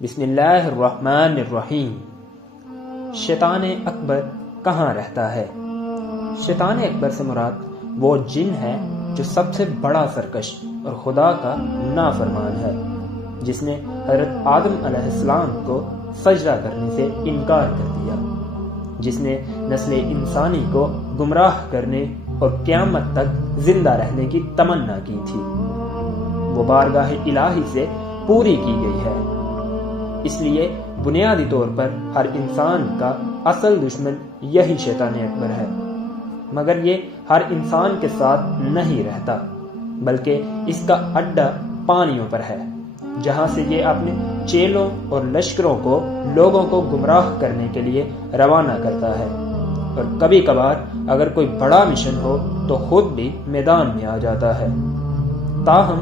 بسم اللہ الرحمن الرحیم۔ شیطان اکبر کہاں رہتا ہے؟ شیطان اکبر سے مراد وہ جن ہے جو سب سے بڑا سرکش اور خدا کا نافرمان ہے، جس نے حضرت آدم علیہ السلام کو سجدہ کرنے سے انکار کر دیا، جس نے نسل انسانی کو گمراہ کرنے اور قیامت تک زندہ رہنے کی تمنا کی تھی، وہ بارگاہ الہی سے پوری کی گئی ہے۔ اس لیے بنیادی طور پر ہر انسان کا اصل دشمن یہی شیطان اکبر ہے، مگر یہ ہر انسان کے ساتھ نہیں رہتا، بلکہ اس کا اڈا پانیوں پر ہے، جہاں سے یہ اپنے چیلوں اور لشکروں کو لوگوں کو گمراہ کرنے کے لیے روانہ کرتا ہے، اور کبھی کبھار اگر کوئی بڑا مشن ہو تو خود بھی میدان میں آ جاتا ہے۔ تاہم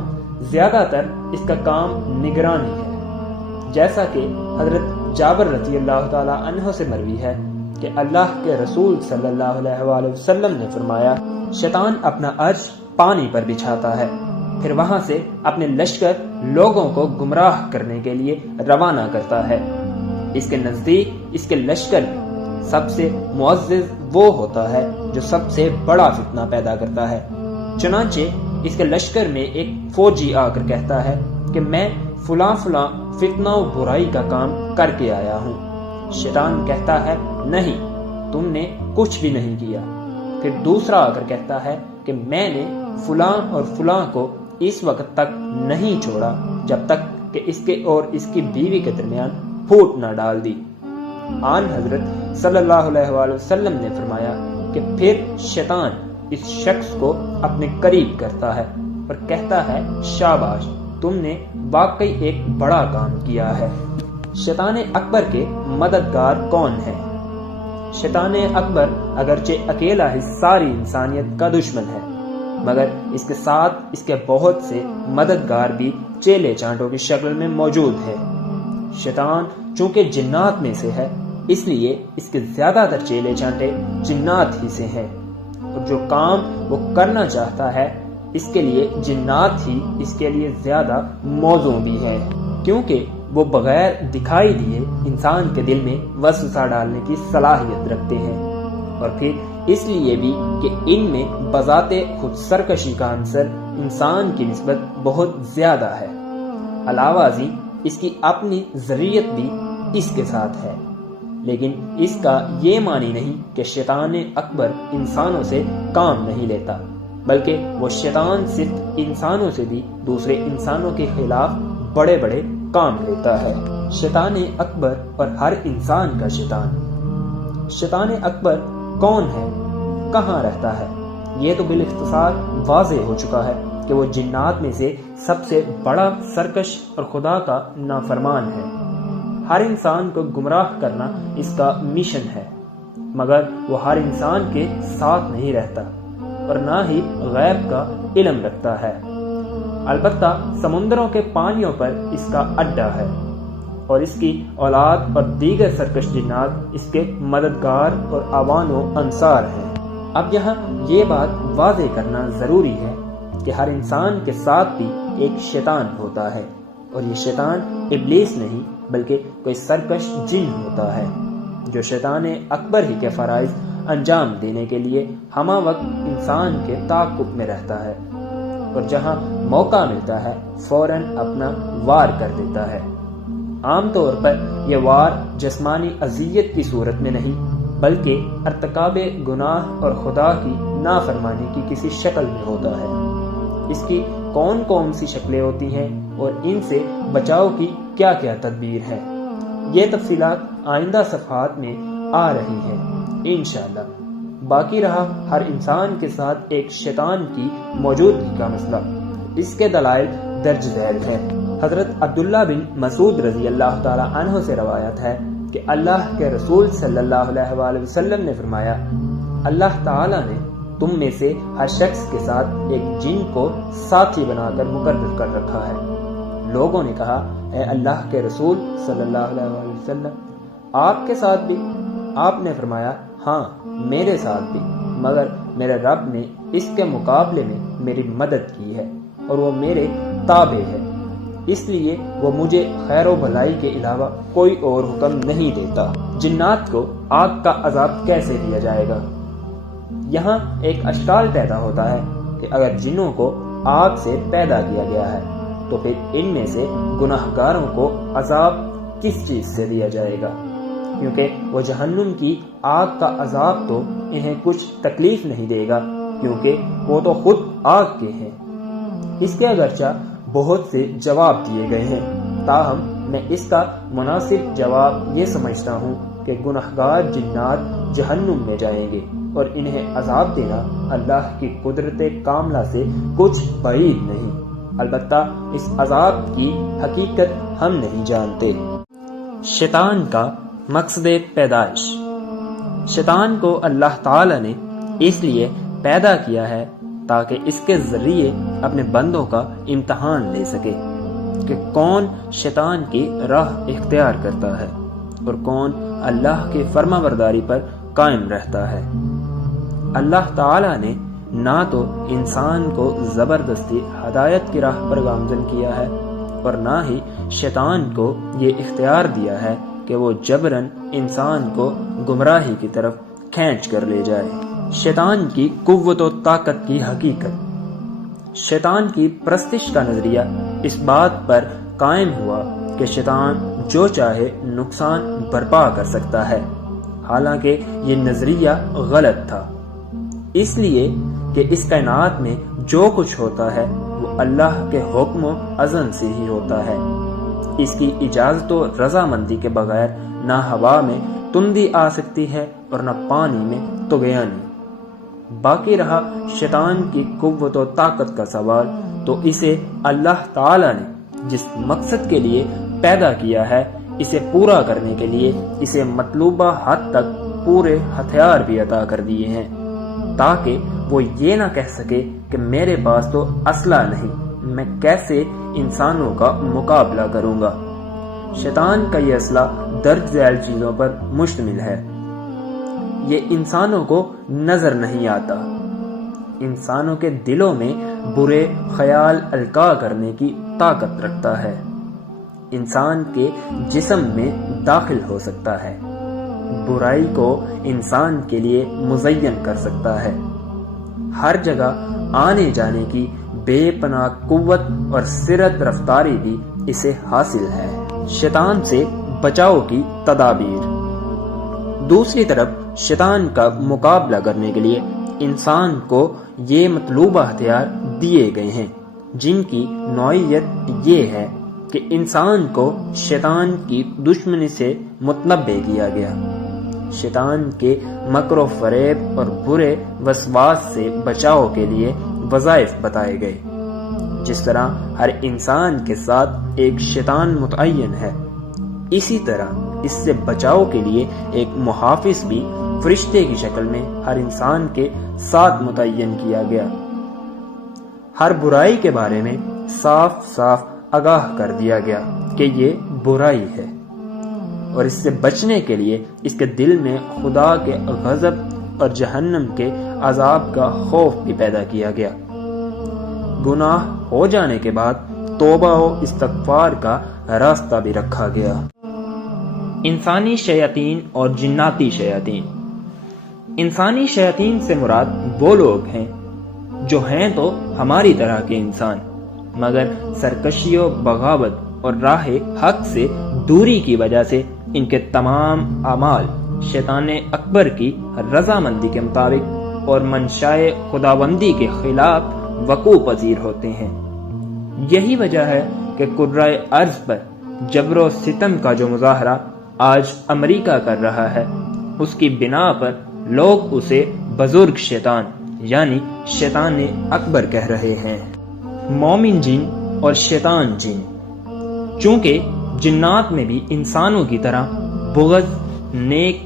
زیادہ تر اس کا کام نگرانی ہے، جیسا کہ حضرت جابر رضی اللہ تعالی عنہ سے مروی ہے کہ اللہ کے رسول صلی اللہ علیہ وآلہ وسلم نے فرمایا، شیطان اپنا عرش پانی پر بچھاتا ہے، پھر وہاں سے اپنے لشکر لوگوں کو گمراہ کرنے کے لیے روانہ کرتا ہے۔ اس کے نزدیک اس کے لشکر میں سب سے معزز وہ ہوتا ہے جو سب سے بڑا فتنہ پیدا کرتا ہے۔ چنانچہ اس کے لشکر میں ایک فوجی آ کر کہتا ہے کہ میں فلاں فلاں فتنہ و برائی کا کام کر کے آیا ہوں۔ شیطان کہتا ہے، نہیں، تم نے کچھ بھی نہیں کیا۔ پھر دوسرا آ کر کہتا ہے کہ میں نے فلاں اور فلاں کو اس وقت تک نہیں چھوڑا جب تک کہ اس کے اور اس کی بیوی کے درمیان پھوٹ نہ ڈال دی۔ آن حضرت صلی اللہ علیہ وآلہ وسلم نے فرمایا کہ پھر شیطان اس شخص کو اپنے قریب کرتا ہے اور کہتا ہے، شاباش، تم نے واقعی ایک بڑا کام کیا ہے۔ شیطان اکبر کے مددگار کون ہیں؟ شیطان اکبر اگرچہ اکیلا ہی ساری انسانیت کا دشمن ہے، مگر اس کے ساتھ اس کے بہت سے مددگار بھی چیلے چانٹوں کی شکل میں موجود ہے۔ شیطان چونکہ جنات میں سے ہے، اس لیے اس کے زیادہ تر چیلے چانٹے جنات ہی سے ہیں، اور جو کام وہ کرنا چاہتا ہے اس کے لیے جنات ہی اس کے لیے زیادہ موزوں بھی ہیں، کیونکہ وہ بغیر دکھائی دیے انسان کے دل میں وسوسہ ڈالنے کی صلاحیت رکھتے ہیں، اور پھر اس لیے بھی کہ ان میں بذات خود سرکشی کا عنصر انسان کی نسبت بہت زیادہ ہے۔ علاوہ ازیں اس کی اپنی ذریت بھی اس کے ساتھ ہے، لیکن اس کا یہ معنی نہیں کہ شیطان اکبر انسانوں سے کام نہیں لیتا، بلکہ وہ شیطان صرف انسانوں سے بھی دوسرے انسانوں کے خلاف بڑے بڑے کام لیتا ہے۔ شیطان اکبر اور ہر انسان کا شیطان۔ شیطان اکبر کون ہے؟ کہاں رہتا ہے؟ یہ تو بالاختصار واضح ہو چکا ہے کہ وہ جنات میں سے سب سے بڑا سرکش اور خدا کا نافرمان ہے۔ ہر انسان کو گمراہ کرنا اس کا مشن ہے، مگر وہ ہر انسان کے ساتھ نہیں رہتا اور نہ ہی غیب کا علم رکھتا ہے۔ البتہ سمندروں کے پانیوں پر اس کا اڈا ہے، اور اس کی اولاد اور دیگر سرکش جنات اس کے مددگار اور اعوان و انصار ہیں۔ اب یہاں یہ بات واضح کرنا ضروری ہے کہ ہر انسان کے ساتھ بھی ایک شیطان ہوتا ہے، اور یہ شیطان ابلیس نہیں بلکہ کوئی سرکش جن ہوتا ہے، جو شیطان اکبر ہی کے فرائض انجام دینے کے لیے ہمہ وقت انسان کے تعاقب میں رہتا ہے، اور جہاں موقع ملتا ہے فوراً اپنا وار کر دیتا ہے۔ عام طور پر یہ وار جسمانی اذیت کی صورت میں نہیں، بلکہ ارتکاب گناہ اور خدا کی نافرمانی کی کسی شکل میں ہوتا ہے۔ اس کی کون کون سی شکلیں ہوتی ہیں اور ان سے بچاؤ کی کیا کیا تدبیر ہیں، یہ تفصیلات آئندہ صفحات میں آ رہی ہیں انشاءاللہ۔ باقی رہا ہر انسان کے ساتھ ایک شیطان کی موجودگی کا مسئلہ، اس کے دلائل درج ذیل ہیں۔ حضرت عبداللہ بن مسعود رضی اللہ تعالی عنہ سے روایت ہے کہ اللہ کے رسول صلی اللہ علیہ وآلہ وسلم نے فرمایا، اللہ تعالی نے تم میں سے ہر شخص کے ساتھ ایک جن کو ساتھی بنا کر مقرر کر رکھا ہے۔ لوگوں نے کہا، اے اللہ کے رسول صلی اللہ علیہ وآلہ وسلم، آپ کے ساتھ بھی؟ آپ نے فرمایا، ہاں، میرے ساتھ بھی، مگر میرے رب نے اس کے مقابلے میں میری مدد کی ہے اور وہ میرے تابع ہے۔ اس لیے وہ مجھے خیر و بھلائی کے علاوہ کوئی اور حکم نہیں دیتا۔ جنات کو آگ کا عذاب کیسے دیا جائے گا؟ یہاں ایک اشکال پیدا ہوتا ہے کہ اگر جنوں کو آگ سے پیدا کیا گیا ہے تو پھر ان میں سے گناہگاروں کو عذاب کس چیز سے دیا جائے گا؟ کیونکہ وہ جہنم کی آگ کا عذاب تو انہیں کچھ تکلیف نہیں دے گا، کیونکہ وہ تو خود آگ کے ہیں۔ اس کے اگرچہ بہت سے جواب دیے گئے ہیں، تاہم میں اس کا مناسب جواب یہ سمجھتا ہوں کہ گناہگار جنات جہنم میں جائیں گے اور انہیں عذاب دینا اللہ کی قدرت کاملہ سے کچھ بعید نہیں۔ البتہ اس عذاب کی حقیقت ہم نہیں جانتے۔ شیطان کا مقصد پیدائش۔ شیطان کو اللہ تعالی نے اس لیے پیدا کیا ہے تاکہ اس کے ذریعے اپنے بندوں کا امتحان لے سکے کہ کون شیطان کی راہ اختیار کرتا ہے اور کون اللہ کی فرما برداری پر قائم رہتا ہے۔ اللہ تعالی نے نہ تو انسان کو زبردستی ہدایت کی راہ پر گامزن کیا ہے اور نہ ہی شیطان کو یہ اختیار دیا ہے کہ وہ جبراً انسان کو گمراہی کی طرف کھینچ کر لے جائے۔ شیطان کی قوت و طاقت کی حقیقت۔ شیطان کی پرستش کا نظریہ اس بات پر قائم ہوا کہ شیطان جو چاہے نقصان برپا کر سکتا ہے، حالانکہ یہ نظریہ غلط تھا، اس لیے کہ اس کائنات میں جو کچھ ہوتا ہے وہ اللہ کے حکم و اذن سے ہی ہوتا ہے۔ اس کی اجازت و رضامندی کے بغیر نہ ہوا میں تندی آ سکتی ہے اور نہ پانی میں طغیانی۔ باقی رہا شیطان کی قوت و طاقت کا سوال، تو اسے اللہ تعالی نے جس مقصد کے لیے پیدا کیا ہے، اسے پورا کرنے کے لیے اسے مطلوبہ حد تک پورے ہتھیار بھی عطا کر دیے ہیں، تاکہ وہ یہ نہ کہہ سکے کہ میرے پاس تو اسلحہ نہیں، میں کیسے انسانوں کا مقابلہ کروں گا۔ شیطان کا یہ اسلحہ درج ذیل چیزوں پر مشتمل ہے۔ یہ انسانوں کو نظر نہیں آتا، انسانوں کے دلوں میں برے خیال القاء کرنے کی طاقت رکھتا ہے، انسان کے جسم میں داخل ہو سکتا ہے، برائی کو انسان کے لیے مزین کر سکتا ہے، ہر جگہ آنے جانے کی بے پناہ قوت اور سرعت رفتاری بھی اسے حاصل ہے۔ شیطان سے بچاؤ کی تدابیر۔ دوسری طرف شیطان کا مقابلہ کرنے کے لیے انسان کو یہ مطلوبہ ہتھیار دیے گئے ہیں، جن کی نوعیت یہ ہے کہ انسان کو شیطان کی دشمنی سے متنبع کیا گیا، شیطان کے مکر و فریب اور برے وسواس سے بچاؤ کے لیے وظائف بتائے گئے۔ جس طرح ہر انسان کے ساتھ ایک شیطان متعین ہے، اسی طرح اس سے بچاؤ کے لیے ایک محافظ بھی فرشتے کی شکل میں ہر انسان کے ساتھ متعین کیا گیا۔ ہر برائی کے بارے میں صاف صاف آگاہ کر دیا گیا کہ یہ برائی ہے، اور اس سے بچنے کے لیے اس کے دل میں خدا کے غضب اور جہنم کے عذاب کا خوف بھی پیدا کیا گیا۔ گناہ ہو جانے کے بعد توبہ و استغفار کا راستہ بھی رکھا گیا۔ انسانی شیاطین اور جناتی شیاطین۔ انسانی شیاطین سے مراد وہ لوگ ہیں جو ہیں تو ہماری طرح کے انسان، مگر سرکشی و بغاوت اور راہ حق سے دوری کی وجہ سے ان کے تمام اعمال شیطان اکبر کی رضامندی کے مطابق اور منشائے خداوندی کے خلاف وقوع پذیر ہوتے ہیں۔ یہی وجہ ہے کہ کرۂ ارض پر جبر و ستم کا جو مظاہرہ آج امریکہ کر رہا ہے، اس کی بنا پر لوگ اسے بزرگ شیطان یعنی شیطان اکبر کہہ رہے ہیں۔ مومن جن اور شیطان جن۔ چونکہ جنات میں بھی انسانوں کی طرح بغض، نیک،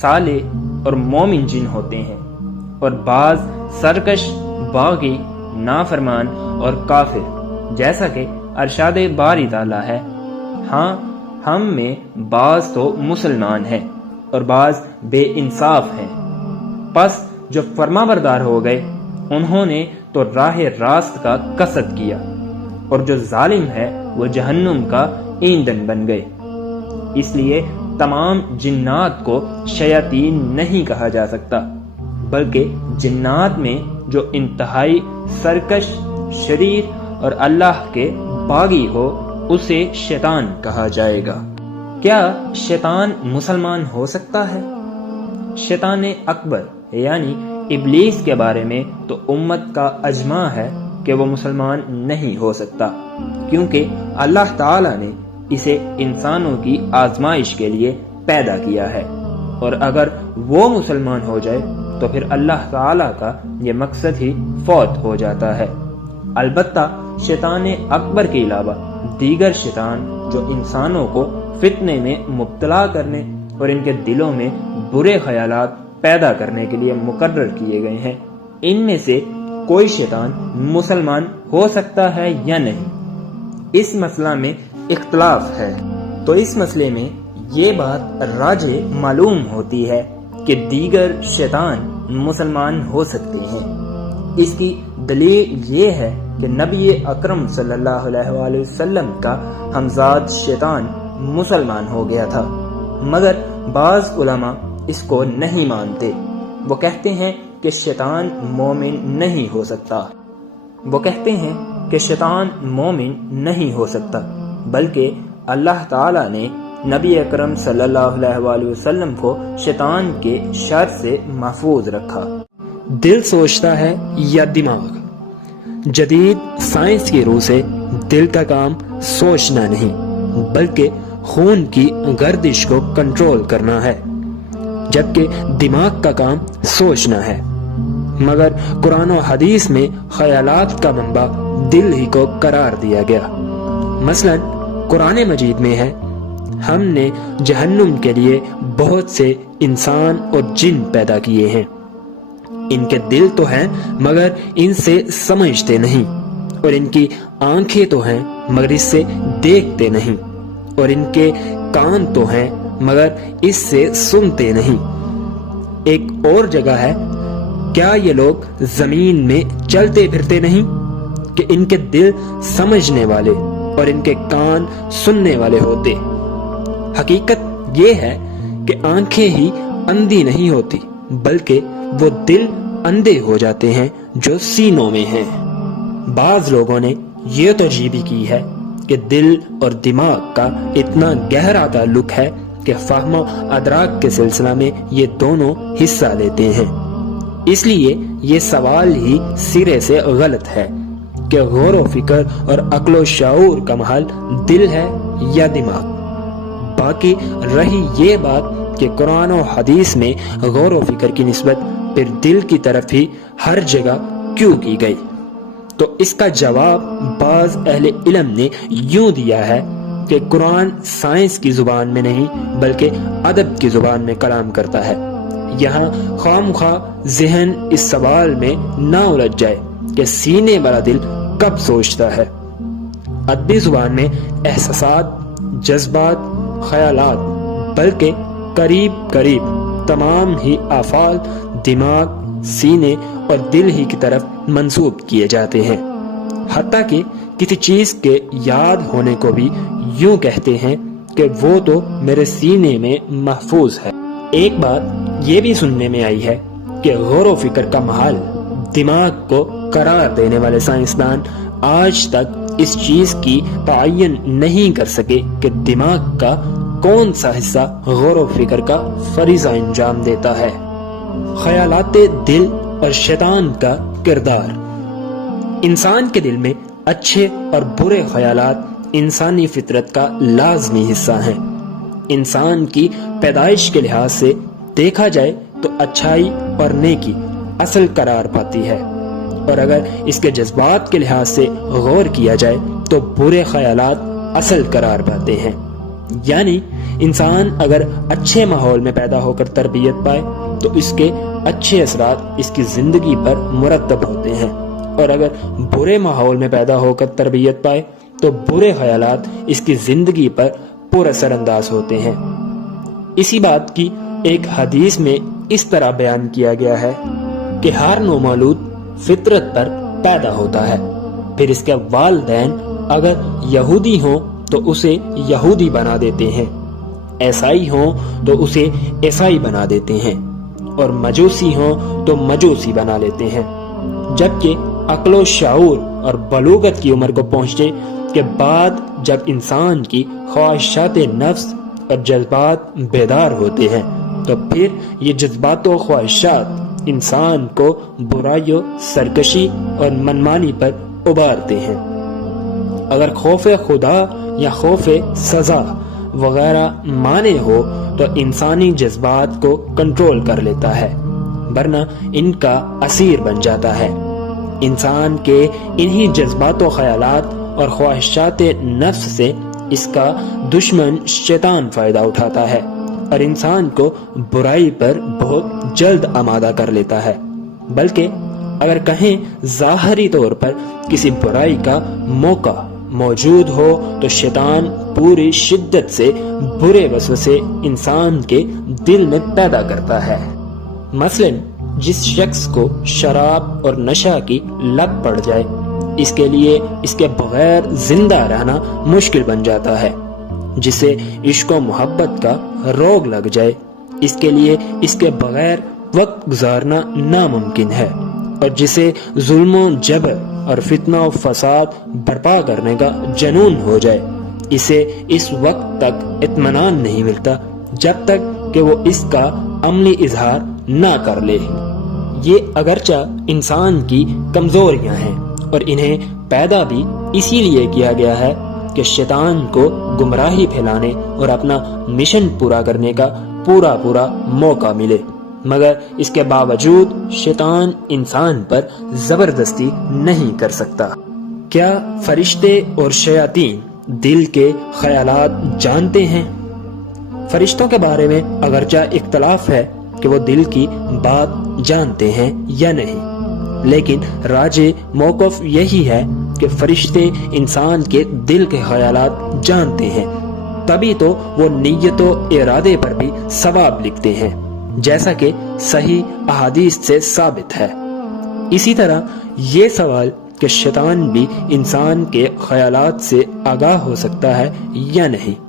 صالح اور مومن جن ہوتے ہیں، اور بعض سرکش، باغی، نافرمان اور کافر، جیسا کہ ارشاد باری تعالیٰ ہے، ہاں ہم میں بعض تو مسلمان ہیں اور بعض بے انصاف ہیں، پس جو فرما بردار ہو گئے انہوں نے تو راہ راست کا قصد کیا، اور جو ظالم ہے وہ جہنم کا ایندھن بن گئے۔ اس لیے تمام جنات کو شیاطین نہیں کہا جا سکتا، بلکہ جنات میں جو انتہائی سرکش، شریر اور اللہ کے باغی ہو اسے شیطان کہا جائے گا۔ کیا شیطان مسلمان ہو سکتا ہے؟ شیطان اکبر یعنی ابلیس کے بارے میں تو امت کا اجماع ہے کہ وہ مسلمان نہیں ہو سکتا، کیونکہ اللہ تعالیٰ نے اسے انسانوں کی آزمائش کے لیے پیدا کیا ہے، اور اگر وہ مسلمان ہو جائے تو پھر اللہ تعالیٰ کا یہ مقصد ہی فوت ہو جاتا ہے۔ البتہ شیطان اکبر کے علاوہ دیگر شیطان جو انسانوں کو فتنے میں مبتلا کرنے اور ان کے دلوں میں برے خیالات پیدا کرنے کے لیے مقرر کیے گئے ہیں، ان میں سے کوئی شیطان مسلمان ہو سکتا ہے یا نہیں، اس مسئلہ میں اختلاف ہے۔ تو اس مسئلے میں یہ بات راجح معلوم ہوتی ہے کہ دیگر شیطان مسلمان ہو سکتے ہیں۔ اس کی دلیل یہ ہے کہ نبی اکرم صلی اللہ علیہ وآلہ وسلم کا ہمزاد شیطان مسلمان ہو گیا تھا، مگر بعض علماء اس کو نہیں مانتے۔ وہ کہتے ہیں کہ شیطان مومن نہیں ہو سکتا۔ وہ کہتے ہیں کہ شیطان مومن نہیں ہو سکتا، بلکہ اللہ تعالیٰ نے نبی اکرم صلی اللہ علیہ وآلہ وسلم کو شیطان کے شر سے محفوظ رکھا۔ دل سوچتا ہے یا دماغ؟ جدید سائنس کی روح سے دل کا کام سوچنا نہیں بلکہ خون کی گردش کو کنٹرول کرنا ہے، جبکہ دماغ کا کام سوچنا ہے۔ مگر قرآن و حدیث میں خیالات کا منبع دل ہی کو قرار دیا گیا۔ مثلا قرآن مجید میں ہے، ہم نے جہنم کے لیے بہت سے انسان اور جن پیدا کیے ہیں، ان کے دل تو ہیں مگر ان سے سمجھتے نہیں، اور ان کی آنکھیں تو ہیں مگر اس سے دیکھتے نہیں، اور ان کے کان تو ہیں مگر اس سے سنتے نہیں۔ ایک اور جگہ ہے، کیا یہ لوگ زمین میں چلتے پھرتے نہیں کہ ان کے دل سمجھنے والے اور ان کے کان سننے والے ہوتے۔ حقیقت یہ ہے کہ آنکھیں ہی اندھی نہیں ہوتی بلکہ وہ دل اندھے ہو جاتے ہیں جو سینوں میں ہیں۔ بعض لوگوں نے یہ ترجیح بھی کی ہے کہ دل اور دماغ کا اتنا گہرا تعلق ہے کہ فہم و ادراک کے سلسلہ میں یہ دونوں حصہ لیتے ہیں۔ اس لیے یہ سوال ہی سرے سے غلط ہے کہ غور و فکر اور عقل و شعور کا محل دل ہے یا دماغ۔ باقی رہی یہ بات کہ قرآن و حدیث میں غور و فکر کی نسبت پھر دل کی طرف ہی ہر جگہ کیوں کی گئی، تو اس کا جواب بعض اہل علم نے یوں دیا ہے کہ قرآن سائنس کی زبان میں نہیں بلکہ ادب کی زبان میں کلام کرتا ہے۔ یہاں خواہ مخواہ ذہن اس سوال میں نہ الجھ جائے کہ سینے والا دل کب سوچتا ہے۔ ادبی زبان میں احساسات، جذبات، خیالات بلکہ قریب قریب تمام ہی افعال دماغ، سینے اور دل ہی کی طرف منسوب کیے جاتے ہیں۔ حتیٰ کہ کسی چیز کے یاد ہونے کو بھی یوں کہتے ہیں کہ وہ تو میرے سینے میں محفوظ ہے۔ ایک بات یہ بھی سننے میں آئی ہے کہ غور و فکر کا محل دماغ کو قرار دینے والے سائنسدان آج تک اس چیز کی تعین نہیں کر سکے کہ دماغ کا کون سا حصہ غور و فکر کا فریضہ انجام دیتا ہے۔ خیالات دل اور شیطان کا کردار۔ انسان کے دل میں اچھے اور برے خیالات انسانی فطرت کا لازمی حصہ ہیں۔ انسان کی پیدائش کے لحاظ سے دیکھا جائے تو اچھائی اور نیکی اصل قرار پاتی ہے، اور اگر اس کے جذبات کے لحاظ سے غور کیا جائے تو برے خیالات اصل قرار پاتے ہیں۔ یعنی انسان اگر اچھے ماحول میں پیدا ہو کر تربیت پائے تو اس کے اچھے اثرات اس کی زندگی پر مرتب ہوتے ہیں، اور اگر برے ماحول میں پیدا ہو کر تربیت پائے تو برے خیالات اس کی زندگی پر پر اثر انداز ہوتے ہیں۔ اسی بات کی ایک حدیث میں اس طرح بیان کیا گیا ہے کہ ہر نومولود فطرت پر پیدا ہوتا ہے، پھر اس کے والدین اگر یہودی ہوں تو اسے یہودی بنا دیتے ہیں، عیسائی ہوں تو اسے عیسائی بنا دیتے ہیں، اور مجوسی ہوں تو مجوسی بنا لیتے ہیں، جبکہ عقل و شعور اور بلوغت کی عمر کو پہنچنے کے بعد جب انسان کی خواہشات نفس اور جذبات بیدار ہوتے ہیں تو پھر یہ جذبات و خواہشات انسان کو برائیوں، سرکشی اور منمانی پر ابھارتے ہیں۔ اگر خوف خدا یا خوف سزا وغیرہ مانے ہو تو انسانی جذبات کو کنٹرول کر لیتا ہے، ورنہ ان کا اسیر بن جاتا ہے۔ انسان کے انہی جذبات و خیالات اور خواہشات نفس سے اس کا دشمن شیطان فائدہ اٹھاتا ہے اور انسان کو برائی پر بہت جلد آمادہ کر لیتا ہے، بلکہ اگر کہیں ظاہری طور پر کسی برائی کا موقع موجود ہو تو شیطان پوری شدت سے برے وسوسے انسان کے دل میں پیدا کرتا ہے۔ مثلاً جس شخص کو شراب اور نشہ کی لت پڑ جائے، اس کے لیے اس کے بغیر زندہ رہنا مشکل بن جاتا ہے۔ جسے عشق و محبت کا روگ لگ جائے، اس کے لیے اس کے بغیر وقت گزارنا ناممکن ہے، اور جسے ظلم و جبر اور فتنہ و فساد برپا کرنے کا جنون ہو جائے، اسے اس وقت تک اطمینان نہیں ملتا جب تک کہ وہ اس کا عملی اظہار نہ کر لے۔ یہ اگرچہ انسان کی کمزوریاں ہیں اور انہیں پیدا بھی اسی لیے کیا گیا ہے کہ شیطان کو گمراہی پھیلانے اور اپنا مشن پورا کرنے کا پورا موقع ملے، مگر اس کے باوجود شیطان انسان پر زبردستی نہیں کر سکتا۔ کیا فرشتے اور شیاطین دل کے خیالات جانتے ہیں؟ فرشتوں کے بارے میں اگرچہ اختلاف ہے کہ وہ دل کی بات جانتے ہیں یا نہیں، لیکن راجح موقف یہی ہے کہ فرشتے انسان کے دل کے خیالات جانتے ہیں، تبھی تو وہ نیت و ارادے پر بھی ثواب لکھتے ہیں، جیسا کہ صحیح احادیث سے ثابت ہے۔ اسی طرح یہ سوال کہ شیطان بھی انسان کے خیالات سے آگاہ ہو سکتا ہے یا نہیں،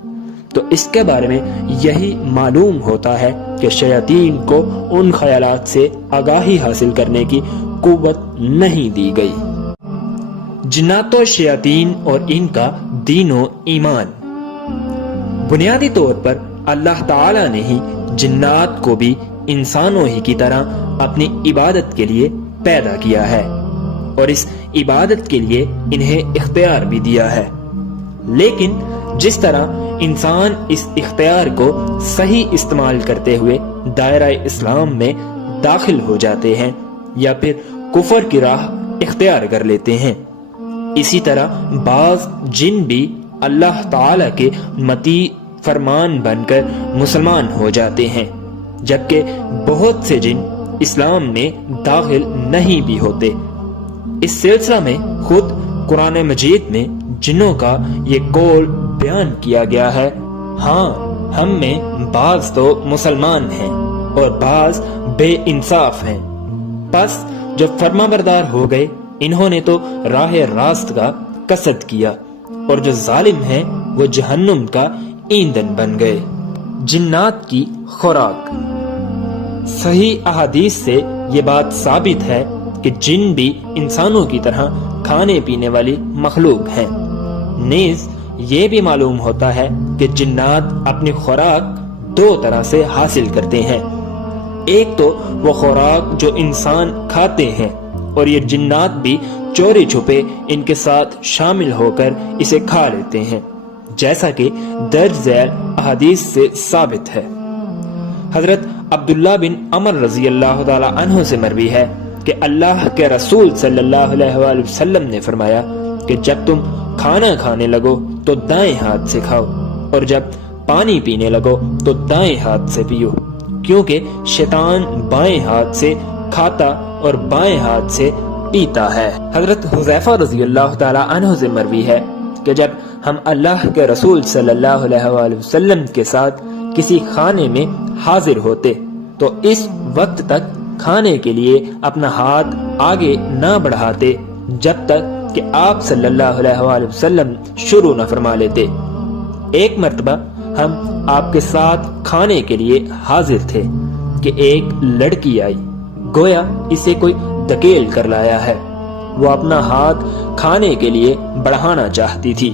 تو اس کے بارے میں یہی معلوم ہوتا ہے کہ شیاطین کو ان خیالات سے آگاہی حاصل کرنے کی قوت نہیں دی گئی۔ جنات و شیاطین اور ان کا دین و ایمان۔ بنیادی طور پر اللہ تعالی نے ہی جنات کو بھی انسانوں ہی کی طرح اپنی عبادت کے لیے پیدا کیا ہے، اور اس عبادت کے لیے انہیں اختیار بھی دیا ہے، لیکن جس طرح انسان اس اختیار کو صحیح استعمال کرتے ہوئے دائرہ اسلام میں داخل ہو جاتے ہیں یا پھر کفر کی راہ اختیار کر لیتے ہیں، اسی طرح بعض جن بھی اللہ تعالی کے مطیع فرمان بن کر مسلمان ہو جاتے ہیں، جبکہ بہت سے جن اسلام میں داخل نہیں بھی ہوتے۔ اس سلسلہ میں خود قرآن مجید میں جنوں کا یہ قول بیان کیا گیا ہے، ہاں ہم میں بعض تو مسلمان ہیں اور بعض بے انصاف ہیں، پس جب فرما بردار ہو گئے انہوں نے تو راہ راست کا قصد کیا، اور جو ظالم ہیں وہ جہنم کا ایندھن بن گئے۔ جنات کی خوراک۔ صحیح احادیث سے یہ بات ثابت ہے کہ جن بھی انسانوں کی طرح کھانے پینے والی مخلوق ہیں، نیز یہ بھی معلوم ہوتا ہے کہ جنات اپنی خوراک دو طرح سے حاصل کرتے ہیں۔ ایک تو وہ خوراک جو انسان کھاتے ہیں، اور یہ جنات بھی چوری چھپے ان کے ساتھ شامل ہو کر اسے کھا لیتے ہیں، جیسا کہ درج ذیل احادیث سے ثابت ہے۔ حضرت عبداللہ بن عمر رضی اللہ تعالی عنہ سے مروی ہے کہ اللہ کے رسول صلی اللہ علیہ وآلہ وسلم نے فرمایا کہ جب تم کھانا کھانے لگو تو دائیں ہاتھ سے کھاؤ، اور جب پانی پینے لگو تو دائیں ہاتھ سے پیو، کیونکہ شیطان بائیں ہاتھ سے کھاتا اور بائیں ہاتھ سے پیتا ہے۔ حضرت حذیفہ رضی اللہ تعالی عنہ سے مروی ہے کہ جب ہم اللہ کے رسول صلی اللہ علیہ وآلہ وسلم کے ساتھ کسی کھانے میں حاضر ہوتے تو اس وقت تک کھانے کے لیے اپنا ہاتھ آگے نہ بڑھاتے جب تک کہ آپ صلی اللہ علیہ وآلہ وسلم شروع نہ فرما لیتے۔ ایک مرتبہ ہم آپ کے ساتھ کھانے کے لیے حاضر تھے کہ ایک لڑکی آئی، گویا اسے کوئی دھکیل کر لایا ہے۔ وہ اپنا ہاتھ کھانے کے لیے بڑھانا چاہتی تھی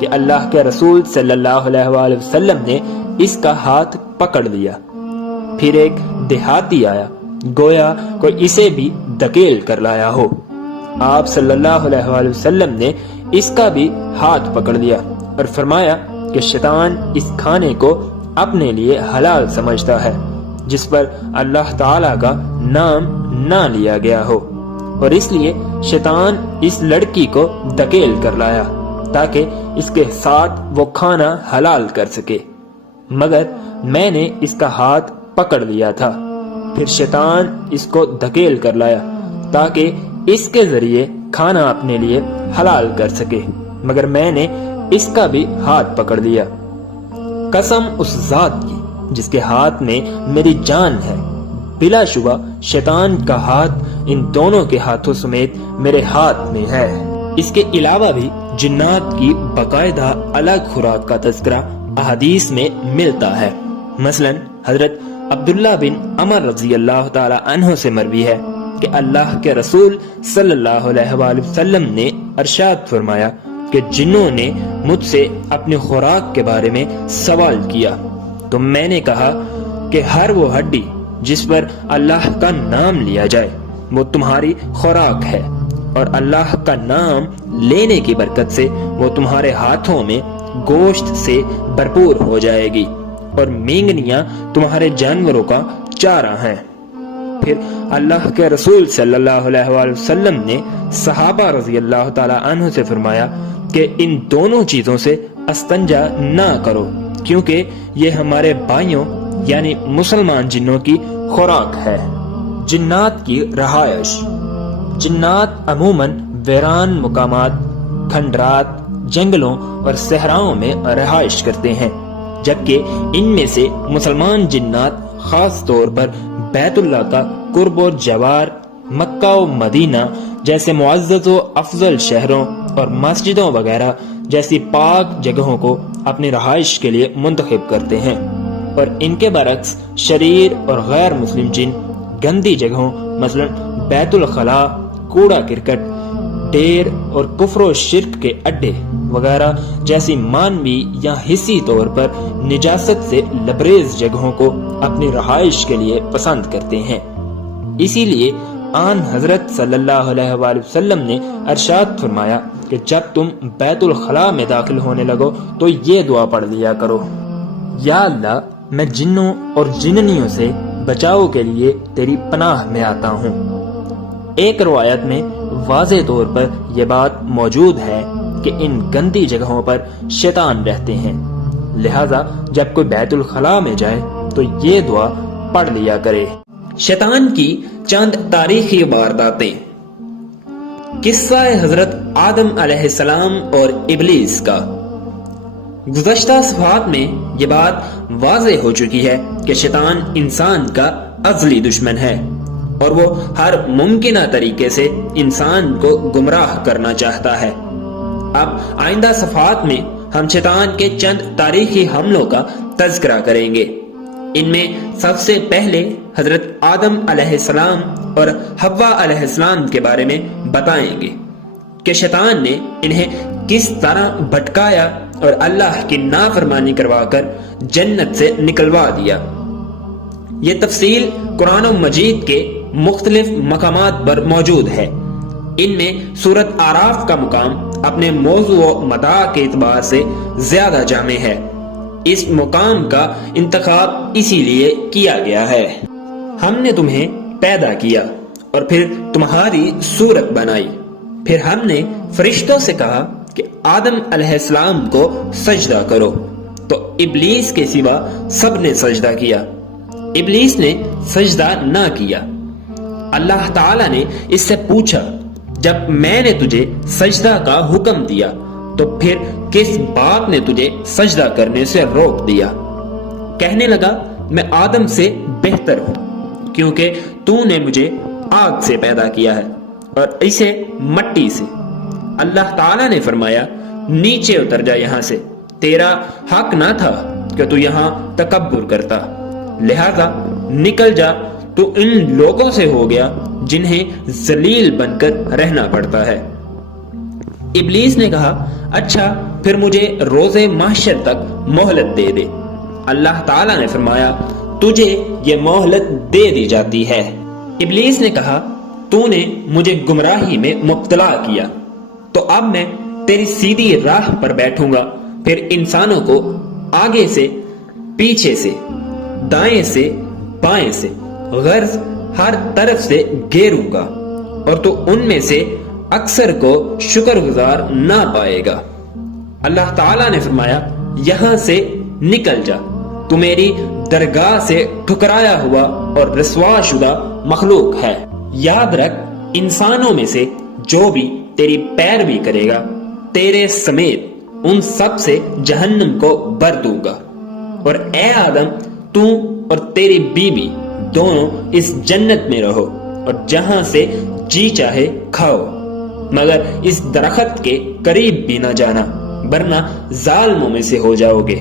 کہ اللہ کے رسول صلی اللہ علیہ وآلہ وسلم نے اس کا ہاتھ پکڑ لیا۔ پھر ایک دیہاتی آیا، گویا کوئی اسے بھی دھکیل کر لایا ہو۔ آپ صلی اللہ علیہ وآلہ وسلم نے اس کا بھی ہاتھ پکڑ لیا اور فرمایا کہ شیطان اس کھانے کو اپنے لیے حلال سمجھتا ہے جس پر اللہ تعالیٰ کا نام نہ لیا گیا ہو، اور اس لیے شیطان اس لڑکی کو دھکیل کر لایا تاکہ اس کے ساتھ وہ کھانا حلال کر سکے، مگر میں نے اس کا ہاتھ پکڑ لیا تھا۔ پھر شیطان اس کو دھکیل کر لایا تاکہ اس کے ذریعے کھانا اپنے لیے حلال کر سکے، مگر میں نے اس کا بھی ہاتھ پکڑ لیا۔ قسم اس ذات کی جس کے ہاتھ میں میری جان ہے، بلا شبہ شیطان کا ہاتھ ان دونوں کے ہاتھوں سمیت میرے ہاتھ میں ہے۔ اس کے علاوہ بھی جنات کی باقاعدہ الگ خوراک کا تذکرہ احادیث میں ملتا ہے۔ مثلا حضرت عبداللہ بن عمر رضی اللہ تعالی عنہ سے مروی ہے کہ اللہ کے رسول صلی اللہ علیہ وآلہ وسلم نے ارشاد فرمایا کہ جنوں نے مجھ سے اپنی خوراک کے بارے میں سوال کیا تو میں نے کہا کہ ہر وہ ہڈی جس پر اللہ کا نام لیا جائے وہ تمہاری خوراک ہے، اور اللہ کا نام لینے کی برکت سے وہ تمہارے ہاتھوں میں گوشت سے بھرپور ہو جائے گی، اور مینگنیاں تمہارے جانوروں کا چارہ ہیں۔ پھر اللہ کے رسول صلی اللہ علیہ وآلہ وسلم نے صحابہ رضی اللہ تعالی عنہ سے فرمایا کہ ان دونوں چیزوں سے استنجا نہ کرو، کیونکہ یہ ہمارے بھائیوں یعنی مسلمان جنوں کی خوراک ہے۔ جنات کی رہائش۔ جنات عموماً ویران مقامات، کھنڈرات، جنگلوں اور صحراؤں میں رہائش کرتے ہیں، جبکہ ان میں سے مسلمان جنات خاص طور پر بیت اللہ کا قرب و جوار، مکہ و مدینہ جیسے معزز و افضل شہروں اور مسجدوں وغیرہ جیسی پاک جگہوں کو اپنی رہائش کے لیے منتخب کرتے ہیں، اور ان کے برعکس شریر اور غیر مسلم جن گندی جگہوں مثلا بیت الخلاء، کوڑا کرکٹ، ڈیر اور کفر و شرک کے اڈے وغیرہ جیسی مانوی یا حصی طور پر نجاست سے لبریز جگہوں کو اپنی رہائش کے لیے پسند کرتے ہیں۔ اسی لیے آن حضرت صلی اللہ علیہ وآلہ وسلم نے ارشاد فرمایا کہ جب تم بیت الخلاء میں داخل ہونے لگو تو یہ دعا پڑھ لیا کرو: یا اللہ، میں جنوں اور جننیوں سے بچاؤ کے لیے تیری پناہ میں آتا ہوں۔ ایک روایت میں واضح طور پر یہ بات موجود ہے کہ ان گندی جگہوں پر شیطان رہتے ہیں، لہذا جب کوئی بیت الخلاء میں جائے تو یہ دعا پڑھ لیا کرے۔ شیطان کی چند تاریخی وارداتیں۔ قصہ حضرت آدم علیہ السلام اور ابلیس کا۔ گزشتہ صفحات میں یہ بات واضح ہو چکی ہے کہ شیطان انسان کا ازلی دشمن ہے اور وہ ہر ممکنہ طریقے سے انسان کو گمراہ کرنا چاہتا ہے۔ اب آئندہ صفحات میں ہم شیطان کے چند تاریخی حملوں کا تذکرہ کریں گے۔ ان میں سب سے پہلے حضرت آدم علیہ السلام اور حوا علیہ السلام کے بارے میں بتائیں گے کہ شیطان نے انہیں کس طرح بھٹکایا اور اللہ کی نافرمانی کروا کر جنت سے نکلوا دیا۔ یہ تفصیل قرآن مجید کے مختلف مقامات پر موجود ہے۔ ان میں سورۃ اعراف کا مقام اپنے موضوع و مدعا کے اعتبار سے زیادہ جامع ہے۔ اس مقام کا انتخاب اسی لیے کیا گیا ہے: ہم نے تمہیں پیدا کیا اور پھر تمہاری صورت بنائی، پھر ہم نے فرشتوں سے کہا کہ آدم علیہ السلام کو سجدہ کرو، تو ابلیس کے سوا سب نے سجدہ کیا۔ ابلیس نے سجدہ نہ کیا۔ اللہ تعالیٰ نے اس سے پوچھا، جب میں نے تجھے سجدہ کا حکم دیا تو پھر کس بات نے تجھے سجدہ کرنے سے روک دیا؟ کہنے لگا، میں آدم سے بہتر ہوں، کیونکہ تو نے مجھے آگ سے پیدا کیا ہے اور اسے مٹی سے۔ اللہ تعالیٰ نے فرمایا نیچے اتر جا یہاں سے، تیرا حق نہ تھا کہ تو یہاں تکبر کرتا، لہذا نکل جا، تو ان لوگوں سے ہو گیا جنہیں ذلیل بن کر رہنا پڑتا ہے۔ ابلیس نے کہا اچھا پھر مجھے روز محشر تک مہلت دے دے۔ اللہ تعالیٰ نے فرمایا تجھے یہ مہلت دے دی جاتی ہے۔ ابلیس نے کہا تو نے مجھے گمراہی میں مبتلا کیا، تو اب میں تیری سیدھی راہ پر بیٹھوں گا، پھر انسانوں کو آگے سے، پیچھے سے، دائیں سے، بائیں سے، غرض ہر طرف سے گھیروں گا، اور تو ان میں سے اکثر کو شکر گزار نہ پائے گا۔ اللہ تعالیٰ نے فرمایا یہاں سے نکل جا، تو میری درگاہ سے ٹھکرایا ہوا اور رسوا شدہ مخلوق ہے۔ یاد رکھ انسانوں میں سے جو بھی تیری پیروی کرے گا تیرے سمیت ان سب سے جہنم کو بھر دوں گا، اور اے آدم تو اور تیری بیوی دونوں اس جنت میں رہو اور جہاں سے جی چاہے کھاؤ، مگر اس درخت کے قریب بھی نہ جانا ورنہ ظالموں میں سے ہو جاؤ گے۔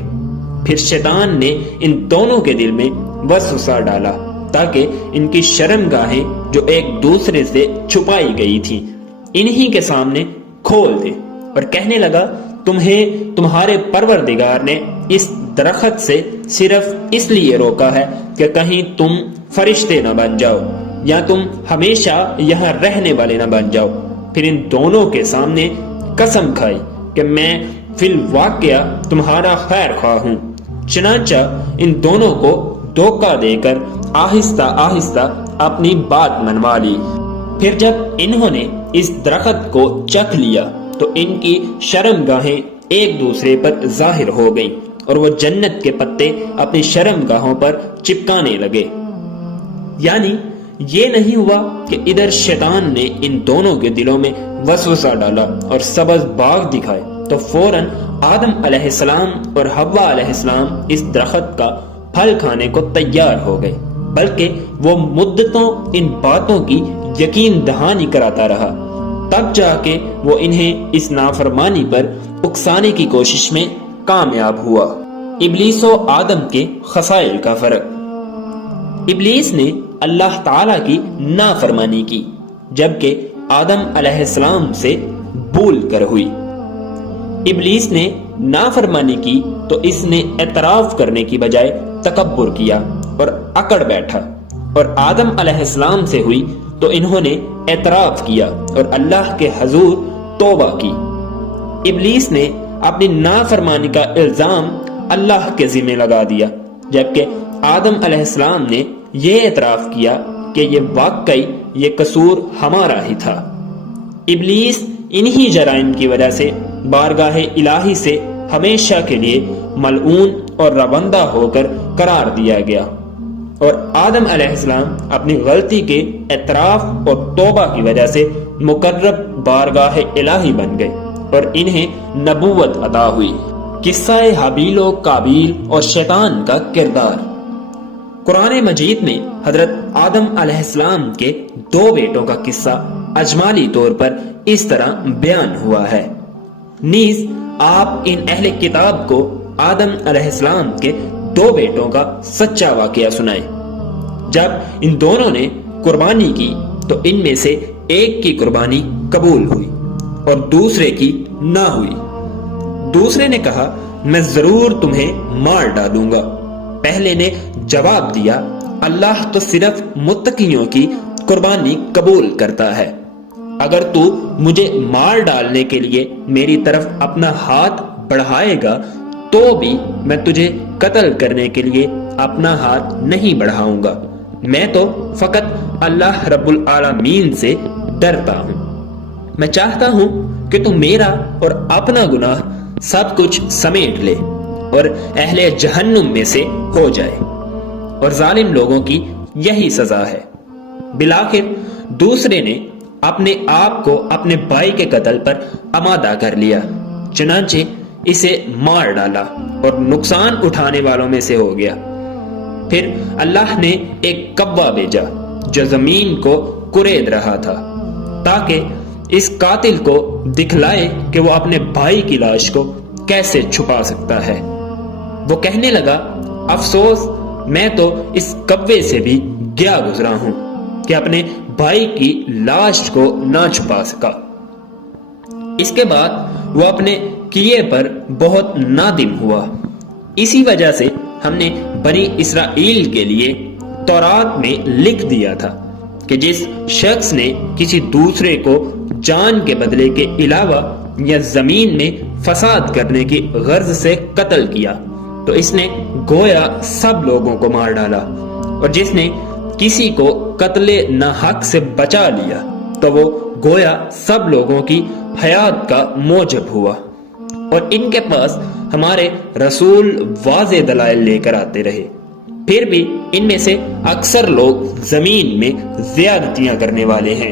پھر شیطان نے ان دونوں کے دل میں وسوسہ ڈالا تاکہ ان کی شرمگاہیں جو ایک دوسرے سے چھپائی گئی تھی انہی کے سامنے کھول دے، اور کہنے لگا تمہیں تمہارے پروردگار نے اس درخت سے صرف اس لیے روکا ہے کہ کہیں تم فرشتے نہ بن جاؤ یا تم ہمیشہ یہاں رہنے والے نہ بن جاؤ۔ پھر ان دونوں کے سامنے قسم کھائی کہ میں فی الواقعہ تمہارا خیر خواہ ہوں۔ چنانچہ ان دونوں کو دھوکہ دے کر آہستہ آہستہ اپنی بات منوا لی۔ پھر جب انہوں نے اس درخت کو چکھ لیا تو ان کی شرمگاہیں ایک دوسرے پر ظاہر ہو گئیں، اور وہ جنت کے پتے اپنی شرمگاہوں پر چپکانے لگے۔ یعنی یہ نہیں ہوا کہ ادھر شیطان نے ان دونوں کے دلوں میں وسوسہ ڈالا اور سبز باغ دکھائے تو فوراً آدم علیہ السلام اور حوا علیہ السلام اس درخت کا پھل کھانے کو تیار ہو گئے، بلکہ وہ مدتوں ان باتوں کی یقین دہانی کراتا رہا، تب جا کے وہ انہیں اس نافرمانی پر اکسانے کی کوشش میں کامیاب ہوا۔ ابلیس و آدم کے خصائل کا فرق۔ ابلیس نے اللہ تعالیٰ کی نافرمانی کی جبکہ آدم علیہ السلام سے بھول کر ہوئی۔ ابلیس نے نافرمانی کی تو اس نے اعتراف کرنے کی بجائے تکبر کیا اور اکڑ بیٹھا، اور آدم علیہ السلام سے ہوئی تو انہوں نے اعتراف کیا اور اللہ کے حضور توبہ کی۔ ابلیس نے اپنی نافرمانی کا الزام اللہ کے ذمہ لگا دیا، جبکہ آدم علیہ السلام نے یہ اعتراف کیا کہ یہ واقعی یہ قصور ہمارا ہی تھا۔ ابلیس انہی جرائم کی وجہ سے بارگاہ الہی سے ہمیشہ کے لیے ملعون اور روندا ہو کر قرار دیا گیا، اور آدم علیہ السلام اپنی غلطی کے اعتراف اور توبہ کی وجہ سے مقرب بارگاہ الہی بن گئے اور انہیں نبوت عطا ہوئی۔ قصہ حابیل و قابیل اور شیطان کا کردار۔ قرآن مجید میں حضرت آدم علیہ السلام کے 2 بیٹوں کا قصہ اجمالی طور پر اس طرح بیان ہوا ہے۔ نیز آپ ان اہل کتاب کو آدم علیہ السلام کے 2 بیٹوں کا سچا واقعہ سنائیں۔ جب ان دونوں نے قربانی کی تو ان میں سے ایک کی قربانی قبول ہوئی اور دوسرے کی نہ ہوئی۔ دوسرے نے کہا میں ضرور تمہیں مار ڈالوں گا۔ پہلے نے جواب دیا اللہ تو صرف متقیوں کی قربانی قبول کرتا ہے، اگر تو مجھے مار ڈالنے کے لیے میری طرف اپنا ہاتھ بڑھائے گا تو بھی میں تجھے قتل کرنے کے لیے اپنا ہاتھ نہیں بڑھاؤں گا، میں تو فقط اللہ رب العالمین سے ڈرتا ہوں۔ میں چاہتا ہوں کہ تو میرا اور اپنا گناہ سب کچھ سمیٹ لے اور اہل جہنم میں سے ہو جائے، اور ظالم لوگوں کی یہی سزا ہے۔ بالآخر دوسرے نے اپنے آپ کو اپنے بھائی کے قتل پر آمادہ کر لیا، چنانچہ اسے مار ڈالا اور نقصان اٹھانے والوں میں سے ہو گیا۔ پھر اللہ نے ایک کوا بھیجا جو زمین کو کورید رہا تھا تاکہ اس قاتل کو دکھلائے کہ وہ اپنے بھائی کی لاش کو کیسے چھپا سکتا ہے۔ وہ کہنے لگا، افسوس، میں تو اس کوے سے بھی گیا گزرا ہوں کہ اپنے بھائی کی لاش کو نہ چھپا سکا۔ اس کے بعد وہ اپنے کیے پر بہت نادم ہوا۔ اسی وجہ سے ہم نے بنی اسرائیل کے لیے تورات میں لکھ دیا تھا کہ جس شخص نے کسی دوسرے کو جان کے بدلے کے علاوہ یا زمین میں فساد کرنے کی غرض سے قتل کیا تو اس نے گویا سب لوگوں کو مار ڈالا، اور جس نے کسی کو قتل ناحق سے بچا لیا تو وہ گویا سب لوگوں کی حیات کا موجب ہوا۔ اور ان کے پاس ہمارے رسول واضح دلائل لے کر آتے رہے، پھر بھی ان میں سے اکثر لوگ زمین میں زیادتیاں کرنے والے ہیں۔